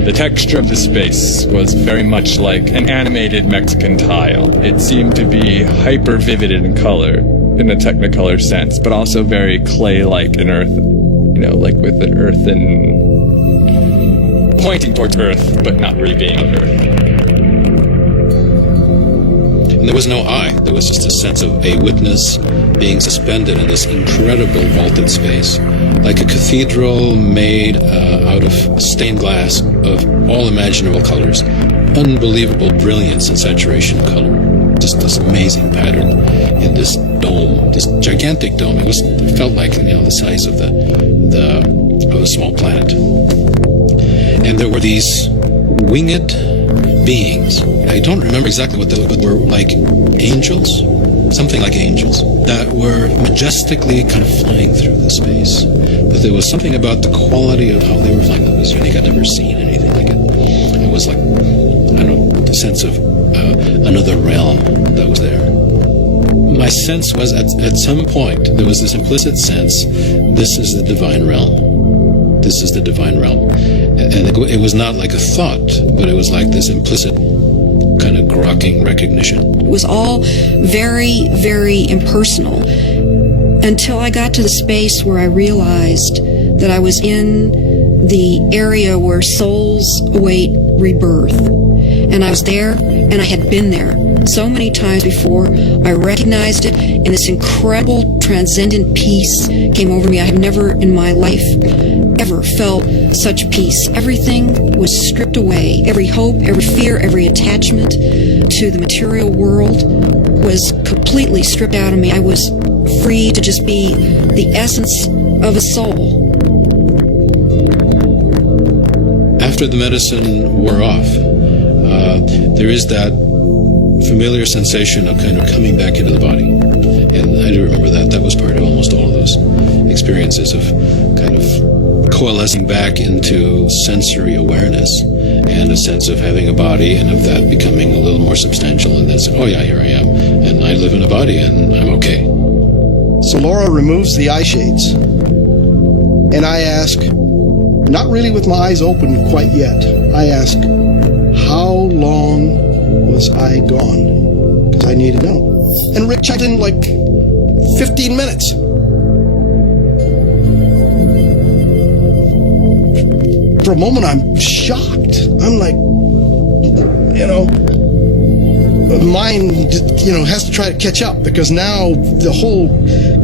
The texture of the space was very much like an animated Mexican tile. It seemed to be hyper vivid in color in a Technicolor sense, but also very clay-like in earth, like with an earthen pointing towards Earth, but not really being on Earth. And there was no I. There was just a sense of a witness being suspended in this incredible vaulted space, like a cathedral made out of stained glass of all imaginable colors, unbelievable brilliance and saturation of color. Just this amazing pattern in this dome, this gigantic dome. It felt like the size of a small planet. And there were these winged beings. I don't remember exactly what they looked, but were like angels, something like angels, that were majestically kind of flying through the space. But there was something about the quality of how they were flying that was unique. I'd never seen anything like it. It was like, I don't know, the sense of another realm that was there. My sense was at some point there was this implicit sense, this is the divine realm. This is the divine realm. And it was not like a thought, but it was like this implicit kind of grokking recognition. It was all very, very impersonal until I got to the space where I realized that I was in the area where souls await rebirth. And I was there, and I had been there so many times before. I recognized it, and this incredible transcendent peace came over me. I have never in my life ever felt such peace. Everything was stripped away. Every hope, every fear, every attachment to the material world was completely stripped out of me. I was free to just be the essence of a soul. After the medicine wore off, there is that familiar sensation of kind of coming back into the body. And I do remember that. That was part of almost all of those experiences of kind of coalescing back into sensory awareness and a sense of having a body and of that becoming a little more substantial. And then say, oh yeah, here I am. And I live in a body and I'm okay. So Laura removes the eye shades. And I ask, not really with my eyes open quite yet, I ask, how long was I gone? Because I need to know. And Rick checked in like 15 minutes. For a moment, I'm shocked. I'm like, mind, has to try to catch up because now the whole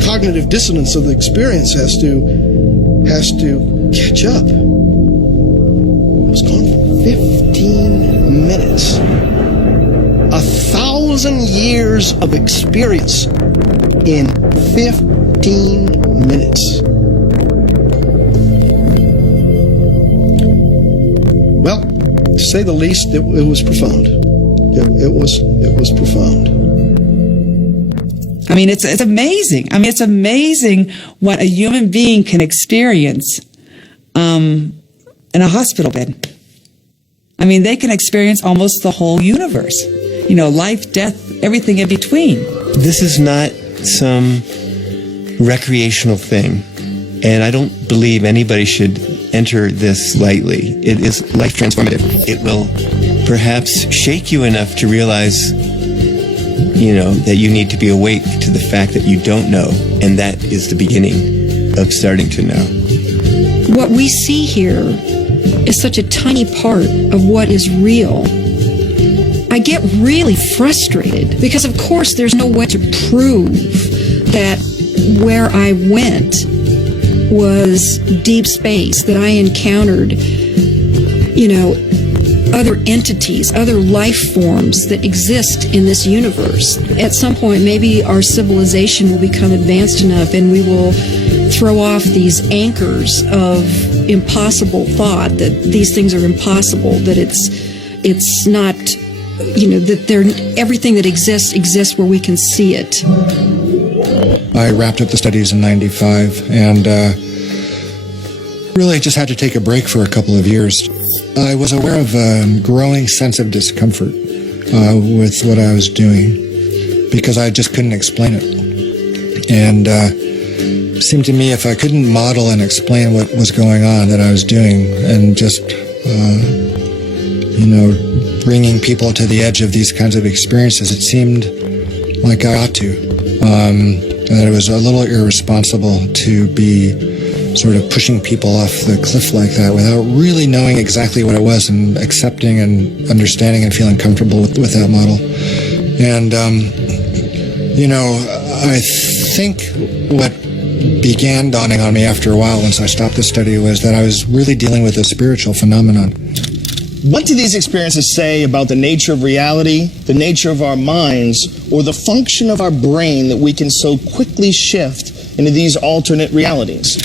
cognitive dissonance of the experience has to catch up. I was gone for 15 minutes. 1,000 years of experience in 15 minutes. Well, to say the least, it was profound. It was profound. I mean, it's amazing. I mean, it's amazing what a human being can experience in a hospital bed. I mean, they can experience almost the whole universe. Life, death, everything in between. This is not some recreational thing, and I don't believe anybody should enter this lightly. It is life transformative. It will perhaps shake you enough to realize, that you need to be awake to the fact that you don't know, and that is the beginning of starting to know. What we see here is such a tiny part of what is real. I get really frustrated because, of course, there's no way to prove that where I went was deep space, that I encountered, other entities, other life forms that exist in this universe. At some point, maybe our civilization will become advanced enough and we will throw off these anchors of impossible thought, that these things are impossible, that it's not, that everything that exists where we can see it. I wrapped up the studies in 95 and really just had to take a break for a couple of years. I was aware of a growing sense of discomfort with what I was doing because I just couldn't explain it. And it seemed to me if I couldn't model and explain what was going on that I was doing and just, bringing people to the edge of these kinds of experiences, it seemed like I ought to. That it was a little irresponsible to be sort of pushing people off the cliff like that without really knowing exactly what it was and accepting and understanding and feeling comfortable with that model. And, I think what began dawning on me after a while once I stopped the study was that I was really dealing with a spiritual phenomenon. What do these experiences say about the nature of reality, the nature of our minds, or the function of our brain that we can so quickly shift into these alternate realities?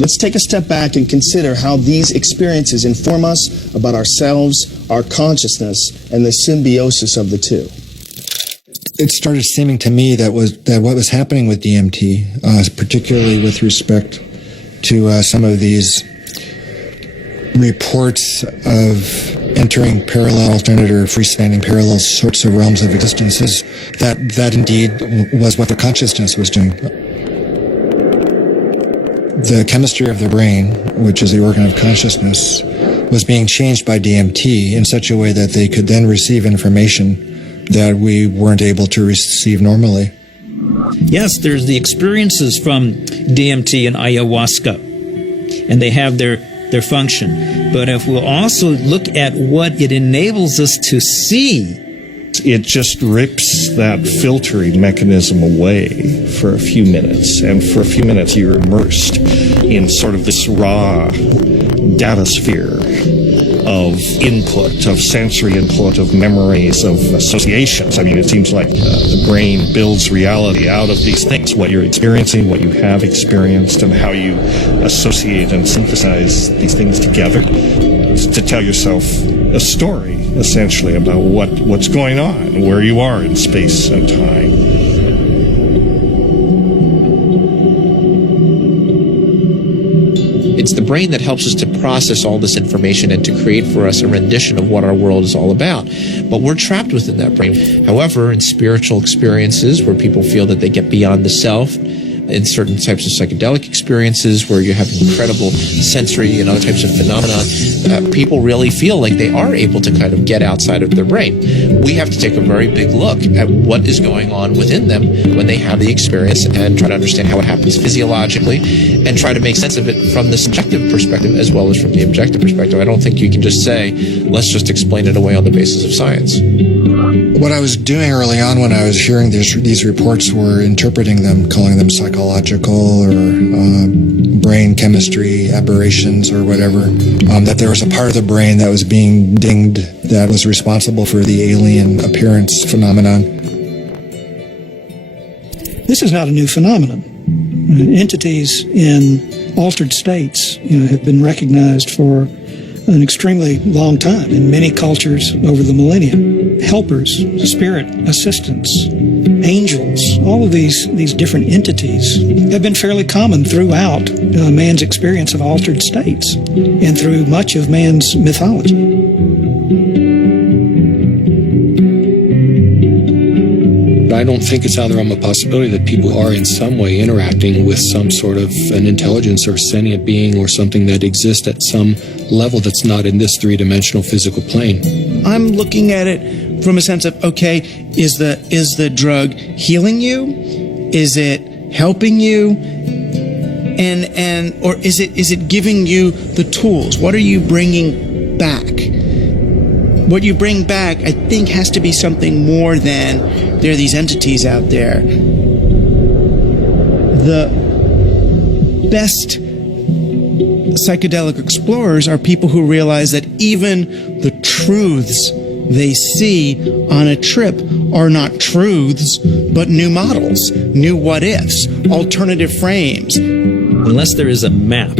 Let's take a step back and consider how these experiences inform us about ourselves, our consciousness, and the symbiosis of the two. It started seeming to me that what was happening with DMT, particularly with respect to some of these reports of entering parallel, alternate, or freestanding parallel sorts of realms of existences, that indeed was what the consciousness was doing. The chemistry of the brain, which is the organ of consciousness, was being changed by DMT in such a way that they could then receive information that we weren't able to receive normally. Yes, there's the experiences from DMT and ayahuasca, and they have their function. But if we'll also look at what it enables us to see, it just rips that filtering mechanism away for a few minutes. And for a few minutes, you're immersed in sort of this raw data sphere of input, of sensory input, of memories, of associations. I mean, it seems like the brain builds reality out of these things, what you're experiencing, what you have experienced, and how you associate and synthesize these things together to tell yourself a story, essentially, about what's going on, where you are in space and time. It's the brain that helps us to process all this information and to create for us a rendition of what our world is all about. But we're trapped within that brain. However, in spiritual experiences where people feel that they get beyond the self, in certain types of psychedelic experiences where you have incredible sensory and other types of phenomena, people really feel like they are able to kind of get outside of their brain. We have to take a very big look at what is going on within them when they have the experience and try to understand how it happens physiologically and try to make sense of it from the subjective perspective as well as from the objective perspective. I don't think you can just say, let's just explain it away on the basis of science. What I was doing early on when I was hearing these reports were interpreting them, calling them psychological or brain chemistry aberrations or whatever, that there was a part of the brain that was being dinged that was responsible for the alien appearance phenomenon. This is not a new phenomenon. Entities in altered states, have been recognized for an extremely long time in many cultures over the millennia. Helpers, spirit assistants, angels, all of these different entities have been fairly common throughout man's experience of altered states and through much of man's mythology. I don't think it's out of the realm of possibility that people are in some way interacting with some sort of an intelligence or sentient being or something that exists at some level that's not in this three-dimensional physical plane. I'm looking at it from a sense of, okay, is the drug healing you? Is it helping you? And or is it giving you the tools? What are you bringing back? What you bring back, I think, has to be something more than there are these entities out there. The best psychedelic explorers are people who realize that even the truths they see on a trip are not truths, but new models, new what-ifs, alternative frames. Unless there is a map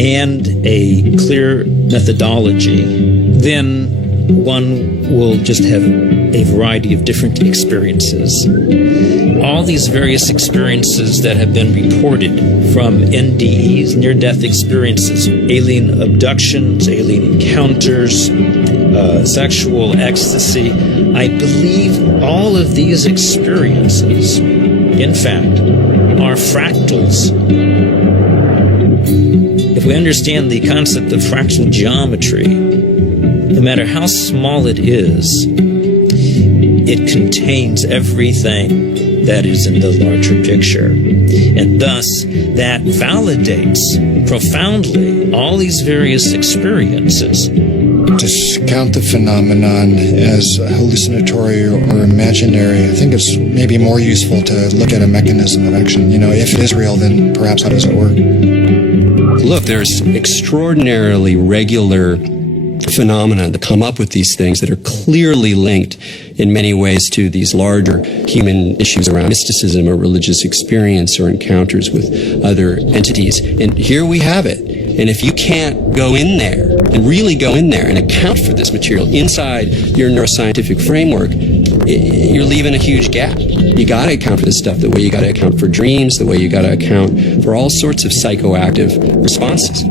and a clear methodology, then one will just have a variety of different experiences. All these various experiences that have been reported from NDEs, near-death experiences, alien abductions, alien encounters, sexual ecstasy, I believe all of these experiences, in fact, are fractals. If we understand the concept of fractal geometry, no matter how small it is, it contains everything that is in the larger picture. And thus, that validates profoundly all these various experiences. Discount the phenomenon as hallucinatory or imaginary. I think it's maybe more useful to look at a mechanism of action. If it is real, then perhaps how does it work? Look, there's extraordinarily regular phenomena that come up with these things that are clearly linked in many ways to these larger human issues around mysticism or religious experience or encounters with other entities. And here we have it. And if you can't go in there and really go in there and account for this material inside your neuroscientific framework, you're leaving a huge gap. You got to account for this stuff the way you got to account for dreams, the way you got to account for all sorts of psychoactive responses.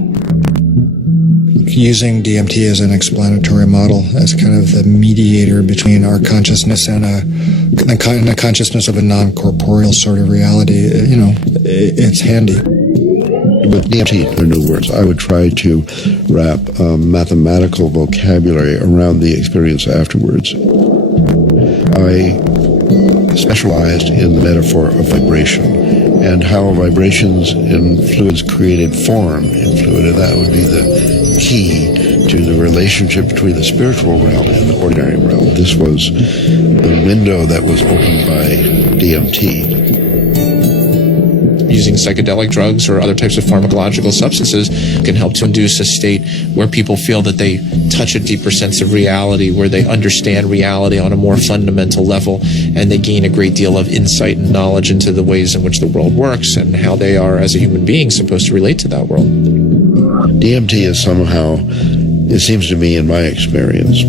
Using DMT as an explanatory model, as kind of the mediator between our consciousness and the consciousness of a non-corporeal sort of reality, it's handy. With DMT, they're new words. I would try to wrap mathematical vocabulary around the experience afterwards. I specialized in the metaphor of vibration and how vibrations in fluids created form in fluid, and that would be the key to the relationship between the spiritual realm and the ordinary realm. This was the window that was opened by DMT. Using psychedelic drugs or other types of pharmacological substances can help to induce a state where people feel that they touch a deeper sense of reality, where they understand reality on a more fundamental level, and they gain a great deal of insight and knowledge into the ways in which the world works and how they are, as a human being, supposed to relate to that world. DMT is somehow, it seems to me in my experience,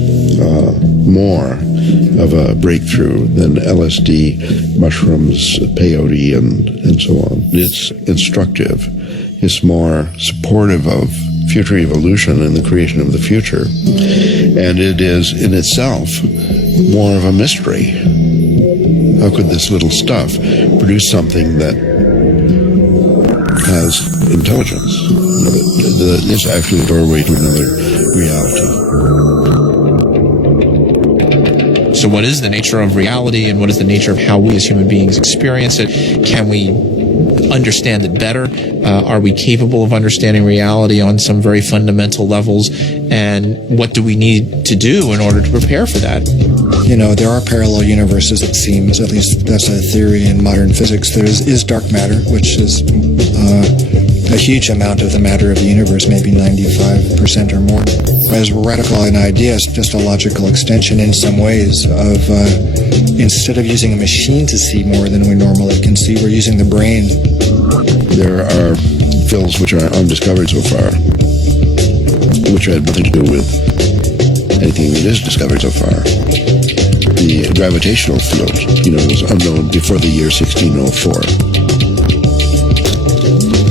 more of a breakthrough than LSD, mushrooms, peyote, and so on. It's instructive. It's more supportive of future evolution and the creation of the future. And it is, in itself, more of a mystery. How could this little stuff produce something that has intelligence? It's actually a doorway to another reality. So what is the nature of reality, and what is the nature of how we as human beings experience it? Can we understand it better? Are we capable of understanding reality on some very fundamental levels? And what do we need to do in order to prepare for that? There are parallel universes, it seems. At least that's a theory in modern physics. There is dark matter, which is a huge amount of the matter of the universe, maybe 95% or more. As radical an idea, it's just a logical extension in some ways of, instead of using a machine to see more than we normally can see, we're using the brain. There are fields which are undiscovered so far, which had nothing to do with anything that is discovered so far. The gravitational field, was unknown before the year 1604.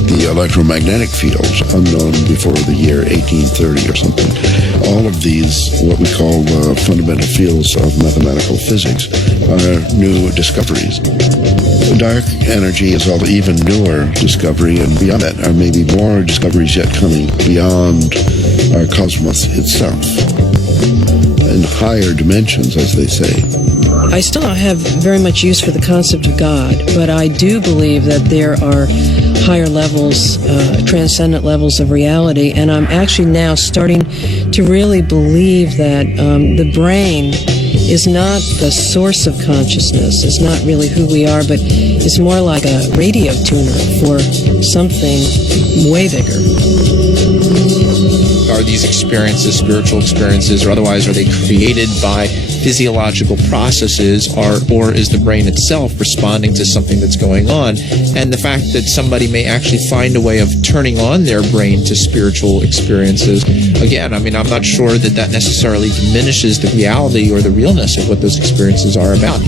The electromagnetic fields, unknown before the year 1830 or something. All of these, what we call fundamental fields of mathematical physics, are new discoveries. Dark energy is an even newer discovery, and beyond that are maybe more discoveries yet coming beyond our cosmos itself, in higher dimensions, as they say. I still don't have very much use for the concept of God, but I do believe that there are higher levels, transcendent levels of reality, and I'm actually now starting to really believe that the brain is not the source of consciousness. It's not really who we are, but it's more like a radio tuner for something way bigger. Are these experiences, spiritual experiences, or otherwise, are they created by physiological processes, or is the brain itself responding to something that's going on? And the fact that somebody may actually find a way of turning on their brain to spiritual experiences, again, I'm not sure that necessarily diminishes the reality or the realness of what those experiences are about.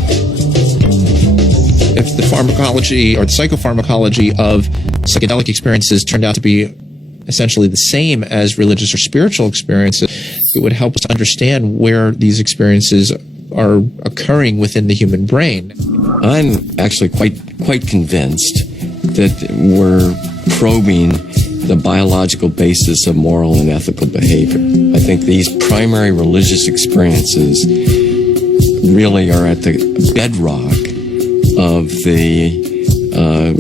If the pharmacology or the psychopharmacology of psychedelic experiences turned out to be essentially the same as religious or spiritual experiences, it would help us understand where these experiences are occurring within the human brain. I'm actually quite convinced that we're probing the biological basis of moral and ethical behavior. I think these primary religious experiences really are at the bedrock of the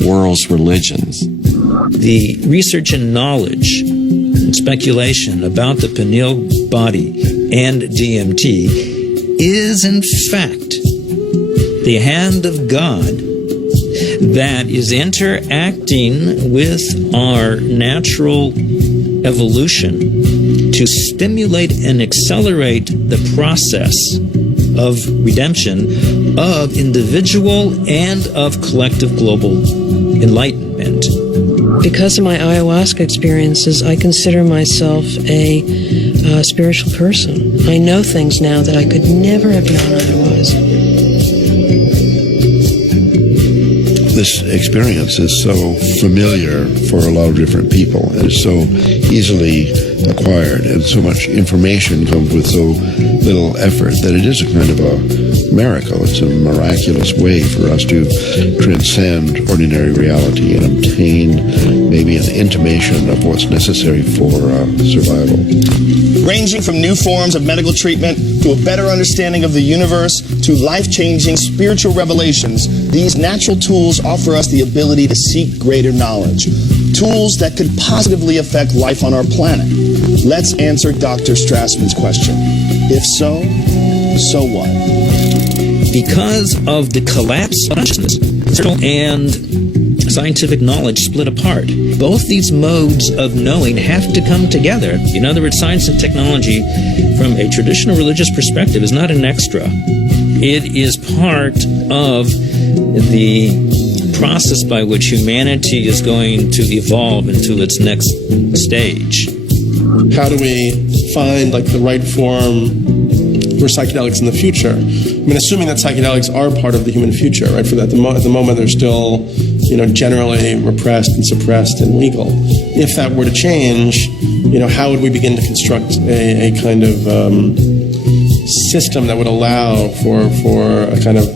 world's religions. The research and knowledge and speculation about the pineal body and DMT is in fact the hand of God that is interacting with our natural evolution to stimulate and accelerate the process of redemption of individual and of collective global enlightenment. Because of my ayahuasca experiences, I consider myself a spiritual person. I know things now that I could never have known otherwise. This experience is so familiar for a lot of different people, and it's so easily acquired, and so much information comes with so little effort that it is a kind of a miracle. It's a miraculous way for us to transcend ordinary reality and obtain maybe an intimation of what's necessary for survival. Ranging from new forms of medical treatment to a better understanding of the universe to life-changing spiritual revelations, these natural tools offer us the ability to seek greater knowledge. Tools that could positively affect life on our planet. Let's answer Dr. Strassman's question. If so, so what? Because of the collapse of consciousness and scientific knowledge split apart, both these modes of knowing have to come together. In other words, science and technology, from a traditional religious perspective, is not an extra. It is part of the process by which humanity is going to evolve into its next stage. How do we find like the right form for psychedelics in the future? I mean, assuming that psychedelics are part of the human future, right? For that, at the moment, they're still, generally repressed and suppressed and legal. If that were to change, how would we begin to construct a kind of system that would allow for a kind of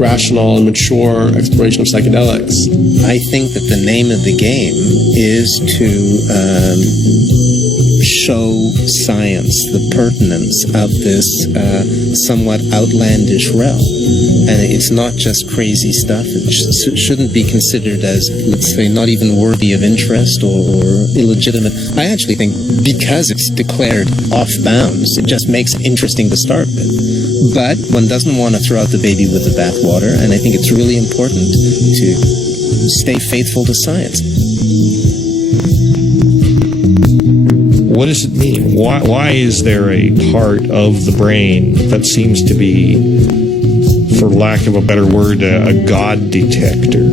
rational and mature exploration of psychedelics? I think that the name of the game is to show science the pertinence of this somewhat outlandish realm. And it's not just crazy stuff. It shouldn't be considered as, let's say, not even worthy of interest or illegitimate. I actually think because it's declared off bounds, it just makes it interesting to start with. But one doesn't want to throw out the baby with the bathwater, and I think it's really important to stay faithful to science. What does it mean? Why is there a part of the brain that seems to be, for lack of a better word, a God detector?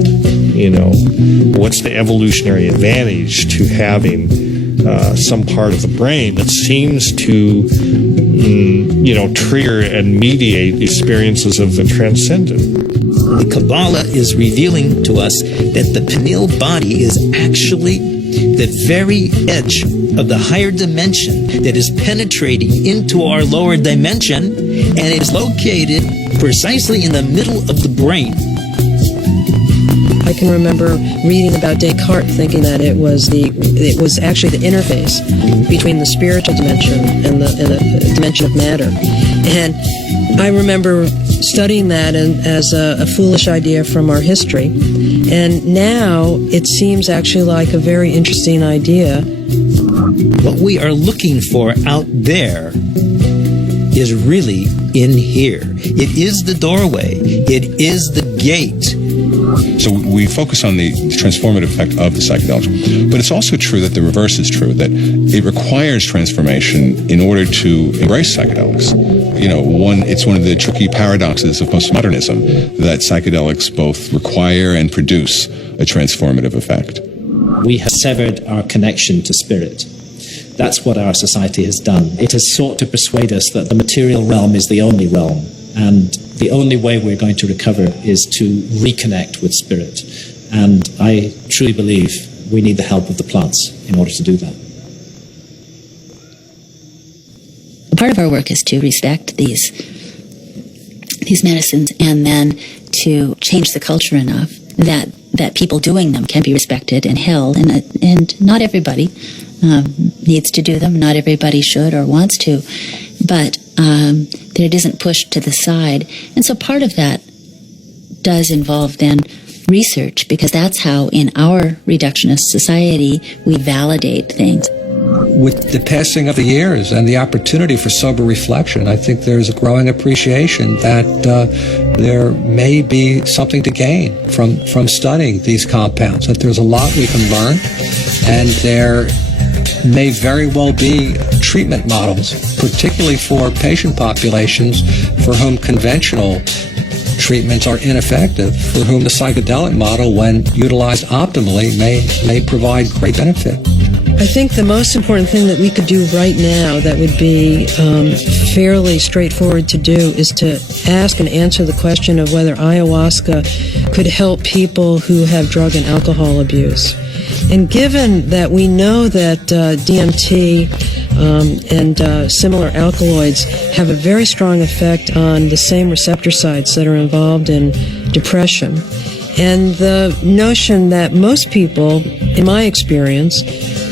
What's the evolutionary advantage to having some part of the brain that seems to, trigger and mediate experiences of the transcendent? The Kabbalah is revealing to us that the pineal body is actually the very edge of the higher dimension that is penetrating into our lower dimension, and it is located precisely in the middle of the brain. I can remember reading about Descartes, thinking that it was actually the interface between the spiritual dimension and the dimension of matter. And I remember studying that as a foolish idea from our history. And now it seems actually like a very interesting idea. What we are looking for out there is really in here. It is the doorway. It is the gate. So we focus on the transformative effect of the psychedelics, but it's also true that the reverse is true, that it requires transformation in order to embrace psychedelics. It's one of the tricky paradoxes of postmodernism that psychedelics both require and produce a transformative effect. We have severed our connection to spirit. That's what our society has done. It has sought to persuade us that the material realm is the only realm, and the only way we're going to recover is to reconnect with spirit. And I truly believe we need the help of the plants in order to do that. Part of our work is to respect these medicines and then to change the culture enough that people doing them can be respected and held. And not everybody needs to do them. Not everybody should or wants to. But that it isn't pushed to the side. And so part of that does involve then research, because that's how in our reductionist society we validate things. With the passing of the years and the opportunity for sober reflection, I think there's a growing appreciation that there may be something to gain from studying these compounds, that there's a lot we can learn, and there may very well be treatment models, particularly for patient populations for whom conventional treatments are ineffective, for whom the psychedelic model, when utilized optimally, may provide great benefit. I think the most important thing that we could do right now that would be fairly straightforward to do is to ask and answer the question of whether ayahuasca could help people who have drug and alcohol abuse. And given that we know that DMT and similar alkaloids have a very strong effect on the same receptor sites that are involved in depression, and the notion that most people, in my experience,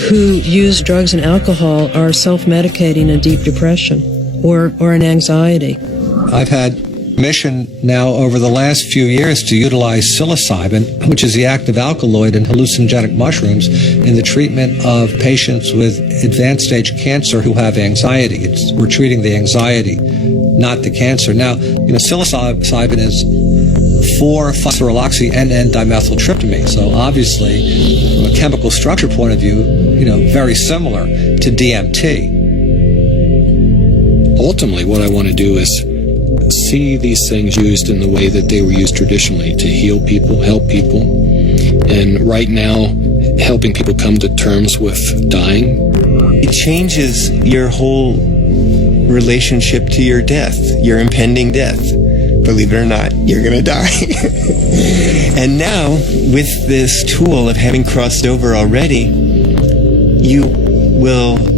who use drugs and alcohol are self-medicating a deep depression or an anxiety. I've had mission now over the last few years to utilize psilocybin, which is the active alkaloid in hallucinogenic mushrooms, in the treatment of patients with advanced stage cancer who have anxiety. We're treating the anxiety, not the cancer. Now, psilocybin is 4-phosphoroxy-N,N-dimethyltryptamine. So obviously, from a chemical structure point of view, very similar to DMT. Ultimately, what I want to do is see these things used in the way that they were used traditionally, to heal people, help people, and right now, helping people come to terms with dying. It changes your whole relationship to your death, your impending death. Believe it or not, you're going to die. And now, with this tool of having crossed over already,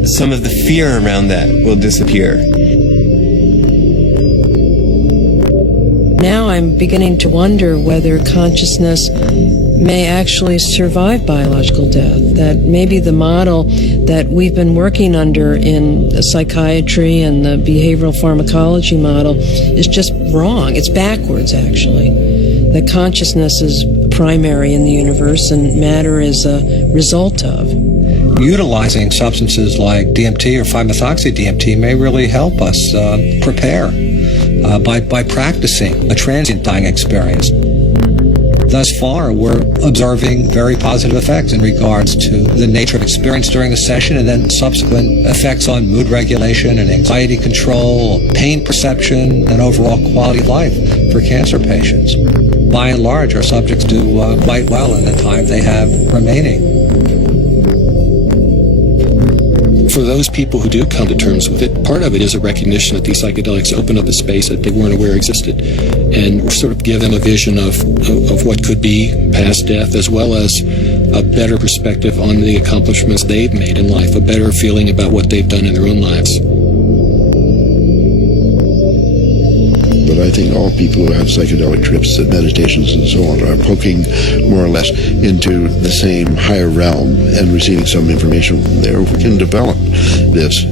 some of the fear around that will disappear. Now I'm beginning to wonder whether consciousness may actually survive biological death, that maybe the model that we've been working under in psychiatry and the behavioral pharmacology model is just wrong. It's backwards, actually. That consciousness is primary in the universe and matter is a result of. Utilizing substances like DMT or 5-methoxy-DMT may really help us prepare by practicing a transient dying experience. Thus far, we're observing very positive effects in regards to the nature of experience during the session, and then subsequent effects on mood regulation and anxiety control, pain perception, and overall quality of life for cancer patients. By and large, our subjects do quite well in the time they have remaining. For those people who do come to terms with it, part of it is a recognition that these psychedelics open up a space that they weren't aware existed, and sort of give them a vision of what could be past death, as well as a better perspective on the accomplishments they've made in life, a better feeling about what they've done in their own lives. But I think all people who have psychedelic trips and meditations and so on are poking more or less into the same higher realm and receiving some information from there. If we can develop this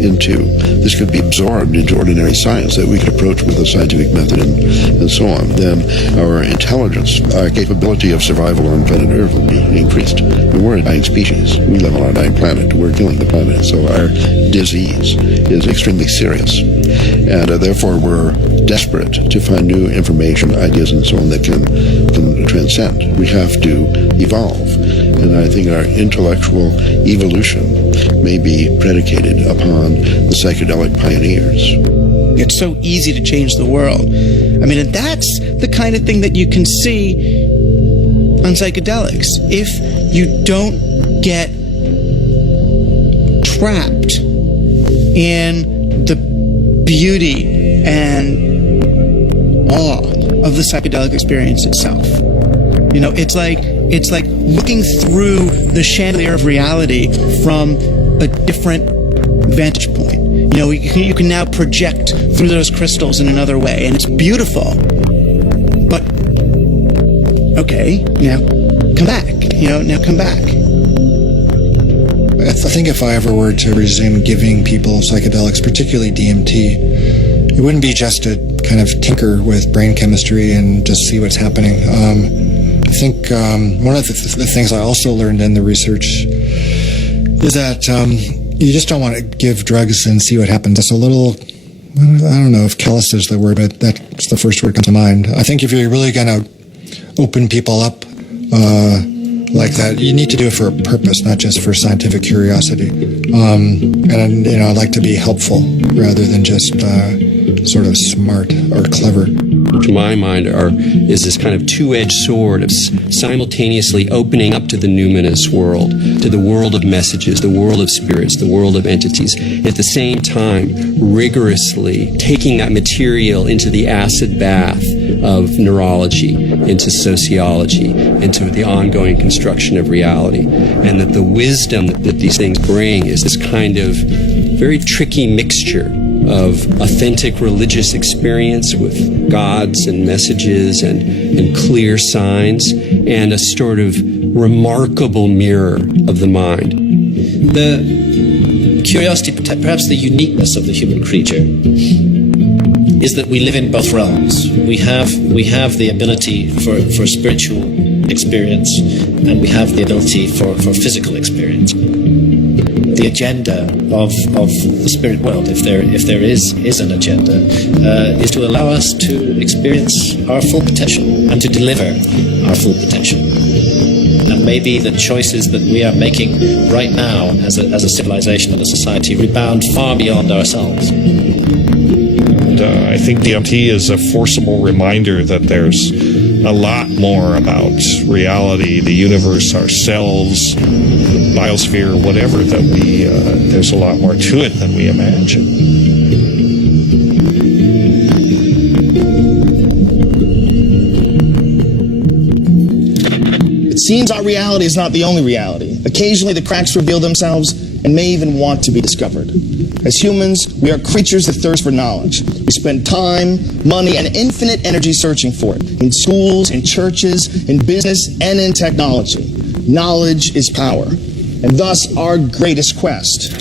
could be absorbed into ordinary science that we could approach with a scientific method and so on, then our intelligence, our capability of survival on planet Earth will be increased. We're a dying species. We live on a dying planet. We're killing the planet. So our disease is extremely serious. And therefore we're desperate to find new information, ideas, and so on that can transcend. We have to evolve. And I think our intellectual evolution may be predicated upon the psychedelic pioneers. It's so easy to change the world. I mean, and that's the kind of thing that you can see on psychedelics. If you don't get trapped in the beauty and awe of the psychedelic experience itself. It's like looking through the chandelier of reality from a different vantage point. You can now project through those crystals in another way, and it's beautiful. But okay, now come back. Now come back. I think if I ever were to resume giving people psychedelics, particularly DMT, it wouldn't be just to kind of tinker with brain chemistry and just see what's happening. I think one of the things I also learned in the research is that you just don't want to give drugs and see what happens. It's a little, I don't know if callous is the word, but that's the first word that comes to mind. I think if you're really going to open people up like that, you need to do it for a purpose, not just for scientific curiosity. And I like to be helpful rather than just sort of smart or clever. To my mind, is this kind of two-edged sword of simultaneously opening up to the numinous world, to the world of messages, the world of spirits, the world of entities, at the same time rigorously taking that material into the acid bath of neurology, into sociology, into the ongoing construction of reality, and that the wisdom that these things bring is this kind of very tricky mixture of authentic religious experience with gods and messages and clear signs, and a sort of remarkable mirror of the mind. The curiosity, perhaps the uniqueness of the human creature, is that we live in both realms. We have the ability for spiritual experience, and we have the ability for physical experience. The agenda of the spirit world, if there is an agenda, is to allow us to experience our full potential and to deliver our full potential. And maybe the choices that we are making right now as a civilization and a society rebound far beyond ourselves. I think DMT is a forcible reminder that there's a lot more about reality, the universe, ourselves, biosphere, whatever, that there's a lot more to it than we imagine. It seems our reality is not the only reality. Occasionally the cracks reveal themselves and may even want to be discovered. As humans, we are creatures that thirst for knowledge. We spend time, money, and infinite energy searching for it, in schools, in churches, in business, and in technology. Knowledge is power, and thus our greatest quest.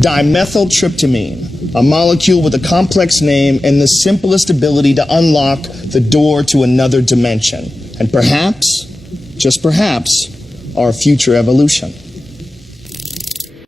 Dimethyltryptamine, a molecule with a complex name and the simplest ability to unlock the door to another dimension, and perhaps, just perhaps, our future evolution.